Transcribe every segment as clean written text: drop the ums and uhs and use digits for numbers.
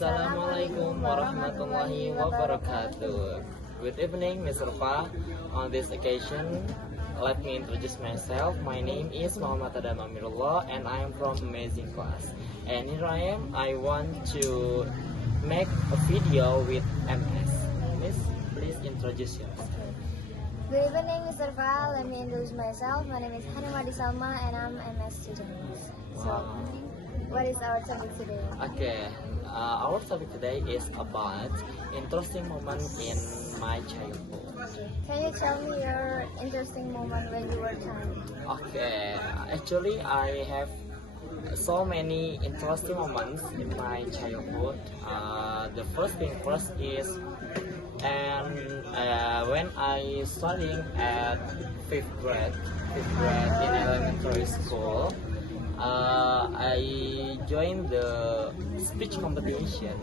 Assalamualaikum warahmatullahi wabarakatuh. Good evening, Mr. Pa. On this occasion, let me introduce myself. My name is Muhammad Adam Amirullah and I am from Amazing Class. And here I am. I want to make a video with MS. Miss, please introduce yourself. Good evening, Mr. Pa. Let me introduce myself. My name is Hanimadi Salma and I'm MS student. So, what is our topic today? Okay, our topic today is about interesting moment in my childhood. Can you tell me your interesting moment when you were child? Okay, actually I have so many interesting moments in my childhood. The first thing first is, and when I studying at fifth grade in elementary school, I joined the speech competition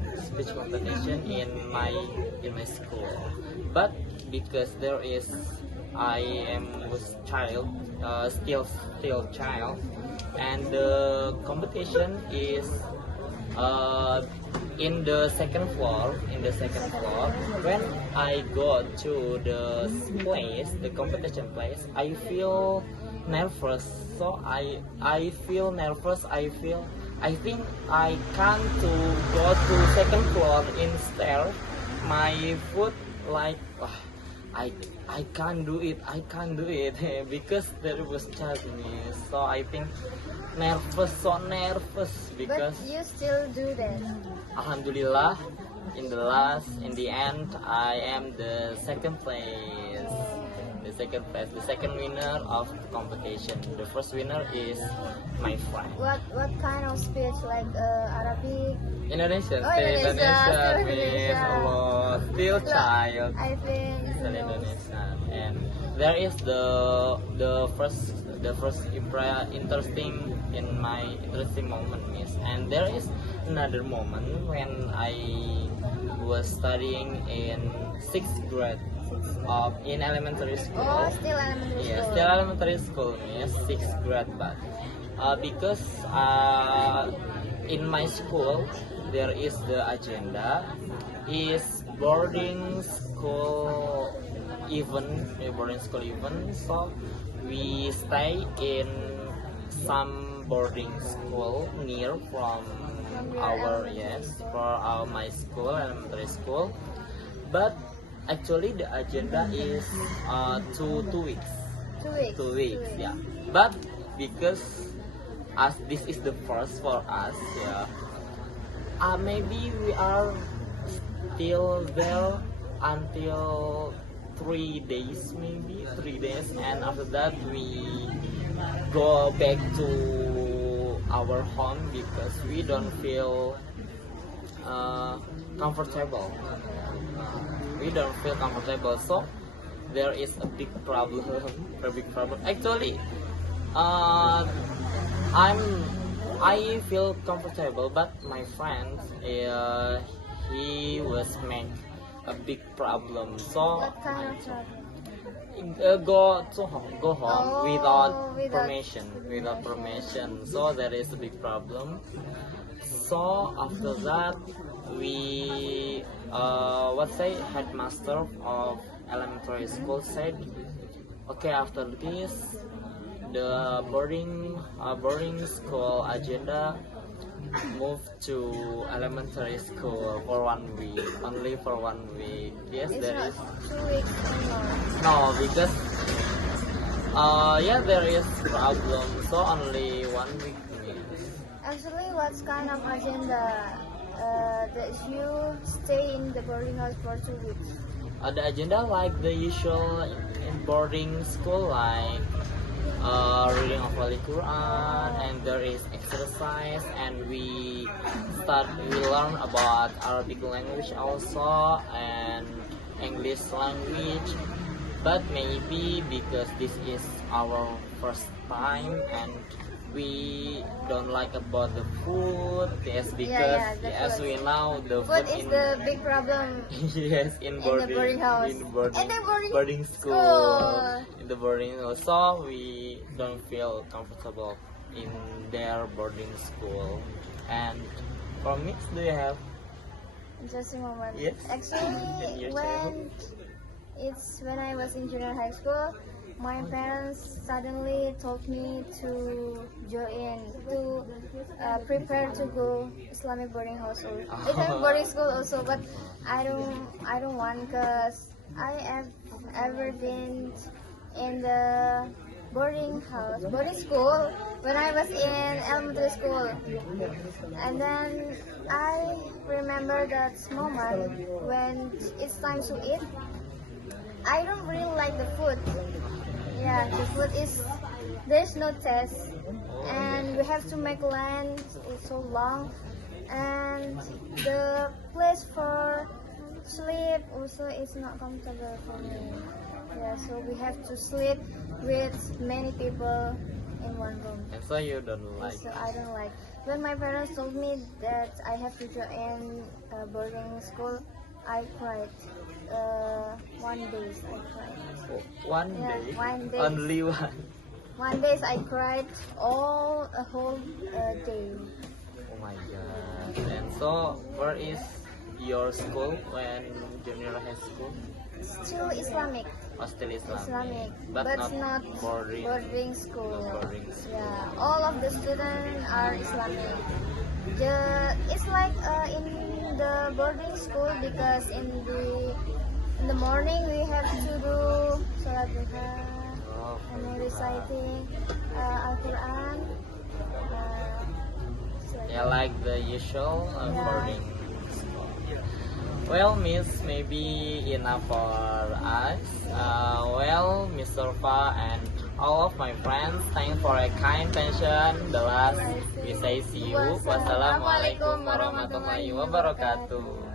in my school. But because there is, I am was child, still child, and the competition is in the second floor. When I go to the place, the competition place, I feel nervous. So I feel nervous. I think I can't to go to second floor instead. My foot like I can't do it. Because there was chutney. So I think so nervous because. But you still do that. Alhamdulillah, in the end, I am the second place. The second winner of the competition. The first winner is my friend. What kind of speech, like Arabic? Indonesian, Oh, still Indonesia, Miss Allah, still child. I think Still Indonesian, and there is the first interesting moment, Miss. And there is another moment when I was studying in sixth grade in elementary school. Oh, still elementary Yeah, school. still elementary school, yes, sixth grade, but because in my school there is the agenda is boarding school event, so we stay in some boarding school near from my school, elementary school. But actually the agenda is 2 weeks. 2 weeks. Yeah. But because as this is the first for us, yeah, maybe we are still there until 3 days, and after that we go back to our home because we don't feel comfortable. So there is a big problem. Actually, I feel comfortable, but my friend, he was make a big problem. So What kind of trouble? go home Oh, without without permission. So there is a big problem. So after that, we headmaster of elementary school said, okay, after this the boarding school agenda move to elementary school for 1 week, only for 1 week. Yes, It's there not is 2 weeks anymore. no, because there is problem, so only 1 week. Actually, what kind of agenda that you stay in the boarding house for 2 weeks? The agenda like the usual in boarding school, like reading of Holy Quran, and there is exercise, and we learn about Arabic language also and English language. But maybe because this is our first time and we don't like about the food, yes, because the as food. we know the Food food is in the big problem yes, in the boarding house. in In the boarding school, in the boarding school. So we don't feel comfortable in their boarding school. And for me, do you have Interesting moment. Yes. In Actually, your childhood? when I was in junior high school, my parents suddenly told me to prepare to go Islamic boarding house or Islamic boarding school also, but I don't want, because I have ever been in the boarding school when I was in elementary school, and then I remember that moment when it's time to eat. I don't really like the food. Yeah, the food is, there's no taste, and we have to make line. It's so long, and the place for sleep also is not comfortable for me. Yeah, so we have to sleep with many people in one room. And so you don't like So I don't like. When my parents told me that I have to join boarding school, I cried. 1 day I cried. one Yeah, day, 1 day. only one. 1 day I cried a whole day. Oh my god. And so where is your school when junior high school? Still Islamic, Oh, still Islamic, but not boarding. boarding school. Not boarding school. Yeah, all of the students are Islamic. It's like in the boarding school, because in the morning we have to do sholat duha Oh, and then reciting Al-Quran. yeah, like the usual Yeah. boarding school. Well, Miss, maybe enough for us. Well, Miss Surfa and all of my friends, thanks for a kind attention. The last we say see you. Wassalamualaikum warahmatullahi wabarakatuh.